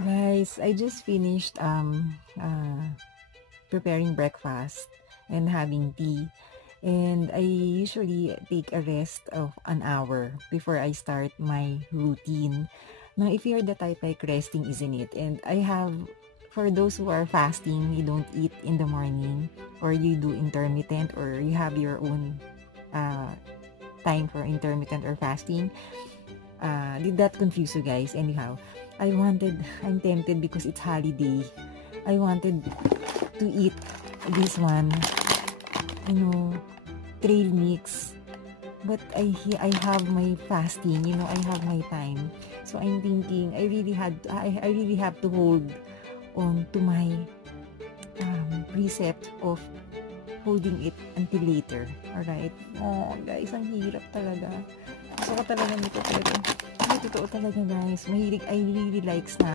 Guys, I just finished preparing breakfast and having tea. And I usually take a rest of an hour before I start my routine. Now, if you're the type like resting, isn't it? And I have, for those who are fasting, you don't eat in the morning, or you do intermittent, or you have your own time for intermittent or fasting. Did that confuse you guys? Anyhow, I'm tempted because it's holiday. I wanted to eat this one, trail mix. But I have my fasting, I have my time. So I'm thinking I really have to hold on to my precept of holding it until later. Alright? Oh, guys, ang hirap talaga. Gusto ko talaga nito talaga. Hindi, totoo talaga, guys. I really like snack.